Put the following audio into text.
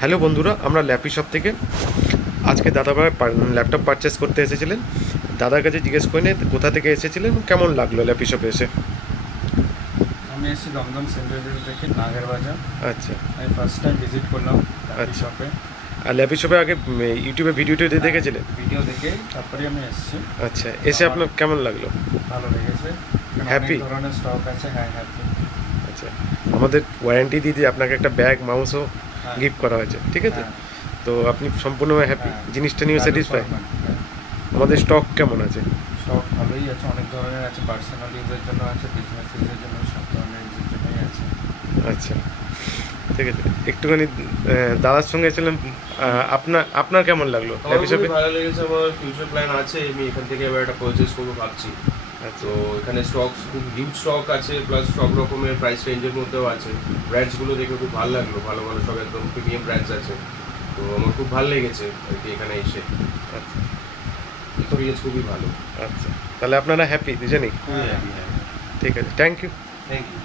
Hello বন্ধুরা, আমরা lappy shop থেকে আজকে দাদাভাই ল্যাপটপ পারচেস করতে এসেছিলেন। দাদার কাছে জিজ্ঞেস করে নিয়ে কোথা থেকে এসেছিলেন, কেমন লাগলো ল্যাপি শপে এসে। আমি এসেছি দমদম সেন্ট্রাল থেকে নাগের বাজার। আচ্ছা আমি ফার্স্ট টাইম ভিজিট করলাম আচ্ছা। শপে। আর ল্যাপি শপে আগে ইউটিউবে ভিডিওটি দেখেছিলেন? ভিডিও দেখে তারপরে আমি এসেছি। আচ্ছা, এসে আপনার কেমন লাগলো? ভালো লেগেছে। হ্যাপি? অনেক ধরনের স্টক আছে। হ্যাঁ, হ্যাপি। আচ্ছা, আমাদের ওয়ারেন্টি দিয়ে আপনাকে একটা ব্যাগ মাউসও হ্যাঁ, গিফট করা হয়েছে, ঠিক আছে? হ্যাঁ, তো আপনি সম্পূর্ণ হ্যাপি, হ্যাঁ। জিনিসটা নিয়ে Value স্যাটিসফাই? for money, হ্যাঁ। আমাদের স্টক কেমন আছে? স্টক ভালোই আছে, অনেক ধরনের আছে। পার্সোনাল ইউজের জন্য আছে, বিজনেস ইউজের জন্য, সব ধরনের ইউজের জন্যই আছে। আচ্ছা, ঠিক আছে। একটুখানি দাদার সঙ্গে ছিলাম, আপনার আপনার কেমন লাগলো আমার ল্যাপি শপে? খুবই ভালো লেগেছে। আমার ফিউচার প্ল্যান আছে, আমি এখান থেকে এবার একটা পারচেস করবো ভাবছি। আচ্ছা তো এখানে স্টক খুব হিউজ স্টক আছে, প্লাস সব রকমের প্রাইস রেঞ্জের মধ্যেও আছে। ব্র্যান্ডসগুলো দেখে খুব ভালো লাগলো, ভালো ভালো সব একদম প্রিমিয়াম ব্র্যান্ডস আছে। তো আমার খুব ভালো লেগেছে আর কি এখানে এসে। আচ্ছা এক্সপিরিয়েন্স খুবই ভালো। আচ্ছা, তাহলে আপনারা হ্যাপি দুজনেই? খুবই হ্যাপি। হ্যাঁ, ঠিক আছে, থ্যাংক ইউ। Thank you.